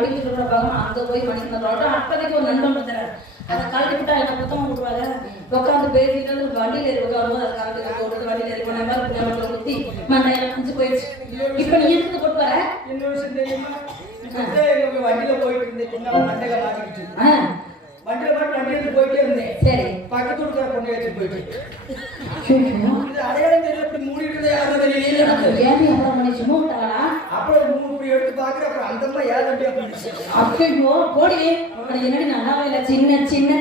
கழட்டி சொல்றாங்க அங்க போய் மணிக்கு அப்பதைக்கு ஒரு நண்பன் வந்துறாரு அதை கழட்டி விட்டா என்ன புத்தகம் விட்டுருவாங்க உட்காந்து பேசிட்டு வண்டியில ஏறி உட்காரும்போது அதை கழட்டி போட்டு வண்டியில ஏறி பண்ண மாதிரி புண்ணாம குஞ்சு போயிடுச்சு. இப்ப நீ எதுக்கு போட்டு வர? இன்னொரு விஷயம் தெரியுமா? வண்டியில போயிட்டு இருந்தேன். மண்டையில மாட்டிக்கிட்டு வண்டியில போட்டு வண்டி எடுத்து போயிட்டே இருந்தேன். சரி. பக்கத்து இருக்கிற பொண்ணு எடுத்து போயிட்டு அடையாளம் தெரியல இப்படி மூடிட்டு யாரும் தெரியல அப்புறம் எடுத்து பாக்குறேன் அப்புறம் அந்த அம்மா ஏன் தம்பி அப்படின்னு போடி. என்னடி நல்லாவே இல்ல? சின்ன சின்ன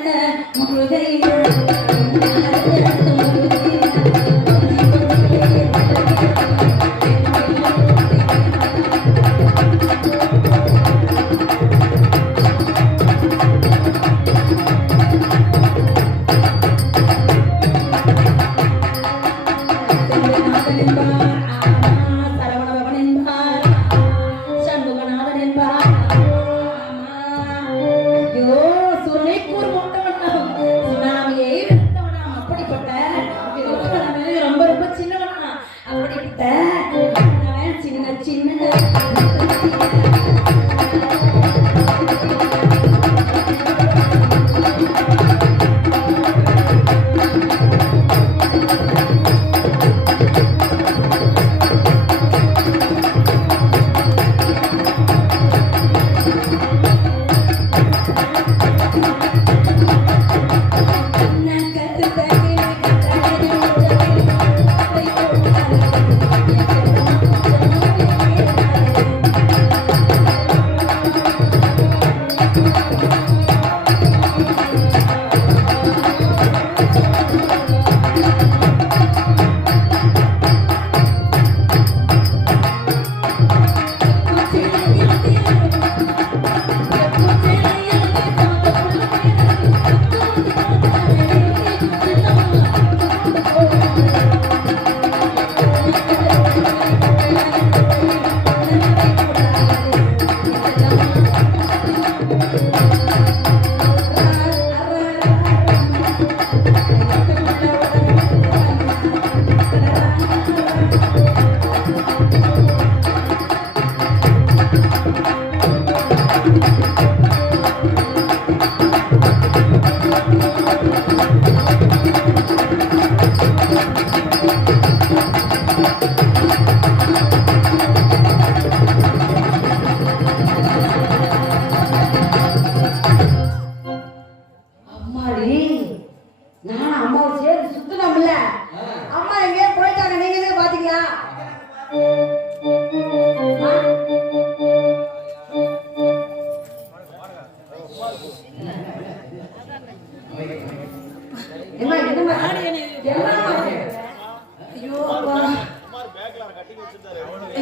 ஐயோ அப்பா.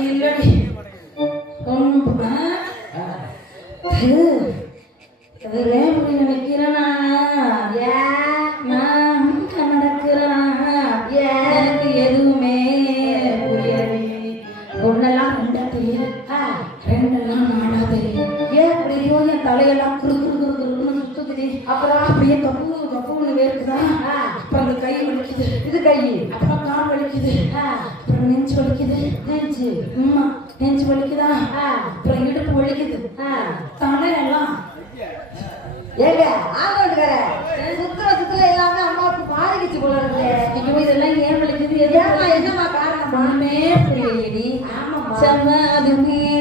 இல்லடி. லேபடி நினைக்கிறேனா? நான் நடக்கிறேனா? எனக்கு எதுவுமே புரியலை ஒன்னெல்லாம் ரெண்டா தெரியும் ரெண்டெல்லாம் நானா தெரியும் ஏன் அப்படியோ என் தலையெல்லாம் குறு குறு குறு குறுன்னு சுத்துக்குது. அப்புறம் அப்படியே கப்பு கப்புன்னு வேர்க்குதா? அப்புறம் கை வலிக்குது. இது கை. அப்புறம் கால் வலிக்குது. அப்புறம் நெஞ்சு வலிக்குது. நெஞ்சு. அம்மா நெஞ்சு வலிக்குதா? அப்புறம் இடுப்பு வலிக்குது. எல்லாம். ஏங்க ஆகோட்டுக்கார சுத்துற சுத்துல எல்லாமே அம்மாவுக்கு மாறிக்கிச்சு போல இருக்கு. ஐயோ இதெல்லாம் ஏன் வலிக்குது? ஏம்மா என்னம்மா காரணம்மா? ஒண்ணுமே புரியலடி ஆமாம்மா. சமாதி மேடையிட்டு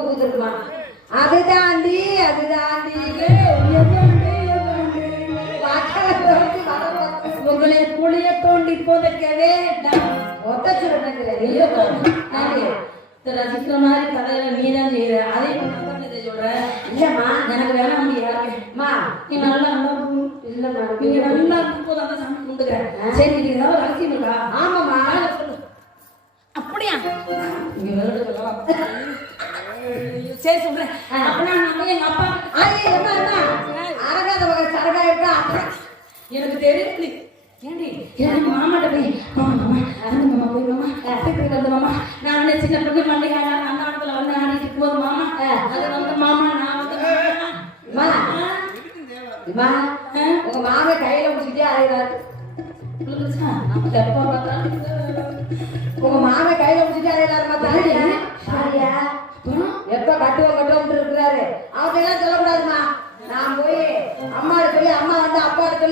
புதுசா ஒரு பூ பூத்துருக்குமா அதுதாண்டி அதுதாண்டி வாக்காள தோண்டி பார்த்து உங்களை புளிய தோண்டி ரசிக்கிற மாதிரி கதையில நீ தான் செய்யற அதே பண்ணி இதை சொல்ற. இல்லம்மா எனக்கு வேணாம் அப்படி யாருமே அம்மா நீ நல்லா நல்லா போ. இல்லம்மா நீங்க நல்லா இருக்கும்போது அந்த சாமி கும்பிட்டுக்கிறேன். சரி நீங்க ஏதாவது ரகசியம் இருக்கா? ஆமாம்மா. அப்படியா? நீங்க வேற சொல்லலாம் சரி சொல்றேன் அப்பனா நான் எங்க அப்பா ஆயே அம்மா அம்மா அரகாத வகை சரகா இருக்கா எனக்கு தெரியுது ஏண்டி எனக்கு மாமாட்ட போய் மாமா மாமா அந்த மாமா போய் மாமா வந்து மாமா நான் வந்து சின்ன பொண்ணு மண்டை அந்த இடத்துல வந்து ஆடிட்டு மாமா அது வந்து மாமா நான் வந்து அம்மா உங்க கையில பிடிச்சிட்டே அழைக்கிறாரு நம்ம பார்த்தாலும்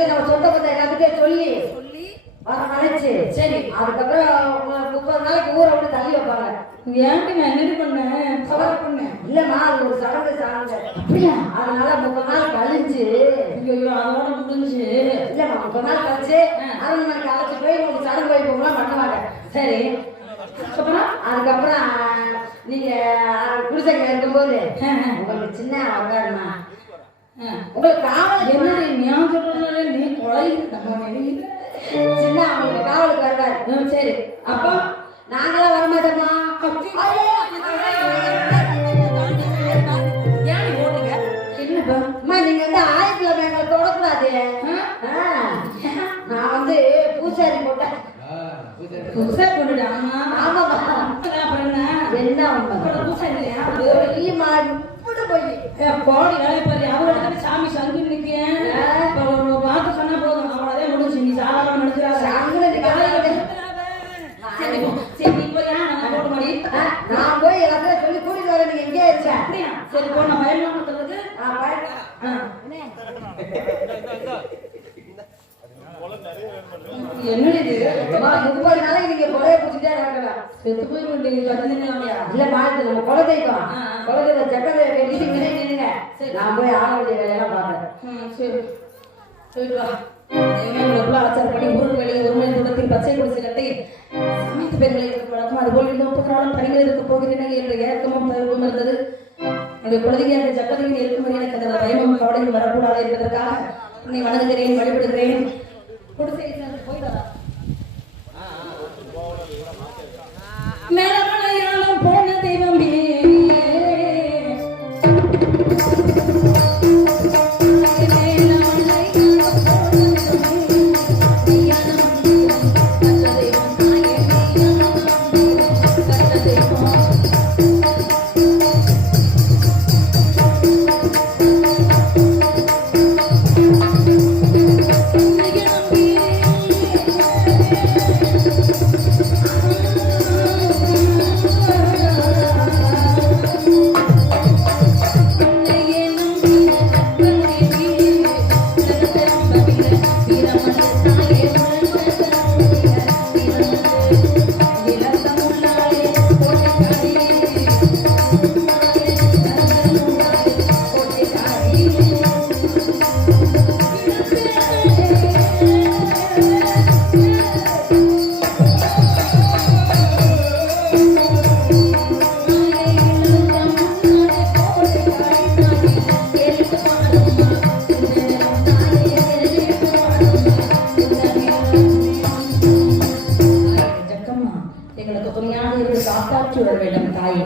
நம்ம சொந்த பந்த எல்லாத்துக்கும் சொல்லி சொல்லி. வர நினைச்சு சரி. அதுக்கப்புறம் முப்பது நாளைக்கு ஊரை விட்டு தள்ளி வைப்பாங்க. ஏன்டி நான் என்னடி பண்ணேன்? சவால் பண்ணேன்? இல்லம்மா அது ஒரு சடங்கு சாங்க அப்படியா? அதனால முப்பது நாள் கழிஞ்சு. ஐயோ அதோட முடிஞ்சு இல்லம்மா முப்பது நாள் கழிச்சு அரண்மனைக்கு அழைச்சு போய் உங்களுக்கு சடங்கு வைப்போம்லாம் பண்ணுவாங்க. சரி. அப்புறம்? அதுக்கப்புறம் நீங்க குடிசைங்க இருக்கும்போது. உங்களுக்கு சின்ன அவகாரமா ஆ. உங்களுக்கு என்னடி சின்ன அவங்களுக்கு காவலுக்கு வருவாரு சரி அப்போ நாங்களாம் வரமாட்டோமா நீங்க வந்து ஆயிரத்துல எங்களை தொடக்கூடாது நான் வந்து பூசாரி போட்டேன் புதுசா கொண்டுடா ஆமா அப்புறம் என்ன இப்படி போய் போடி வேலையை பாரு அவர்கிட்ட சாமி சங்கு நிற்கேன் இப்போ ஒரு வாக்கு சொன்னா போதும் அவ்வளோதான் முடிஞ்சு நீ சாதாரண நினைக்கிறாங்க சங்குல நிக்காதீங்க. சரி போ. சரி நீ போய் நான் போட்டு மாடி ஆ, நான் போய் எல்லாத்தையும் சொல்லி கூட்டிட்டு வரேன் நீங்க எங்கே இருக்க அப்படியா சரி போ நான் பயன் பண்ணுறதுக்கு நான் போயிட்டு என்னடி இது அம்மா, முப்பது நாளைக்கு நீங்க கொலைய பிடிச்சிட்டே இருக்கலாம் செத்து போய் நீங்க கத்துனீங்களாமையா இல்ல பாத்து நம்ம குல தெய்வம். ஆ, ஆ. குல தெய்வம் சக்கரை கட்டிட்டு மினை நின்னுங்க. நான் போய் ஆக வேண்டிய வேலையெல்லாம் பாக்குறேன் சரி. போயிட்டு வா. ஆச்சாரப்படி ஊருக்கு வெளியே ஒருமை தூரத்தில் பச்சை குடிசை கட்டி சமைத்து பெண்களை வழக்கம் அதுபோல் இந்த முப்பது நாளும் பணிகள் இருக்க போகிறேன். என்ற ஏக்கமும் தவிர்ப்பும் இருந்தது. என்னுடைய ஜக்கதியின் இருக்கும்படி எனக்கு அந்த பயமும் கவலையும் வரக்கூடாது என்பதற்காக உன்னை வணங்குகிறேன் வழிபடுகிறேன். குடிசை வரா துணையாக இருந்து காப்பாற்றி வர வேண்டும் தாயே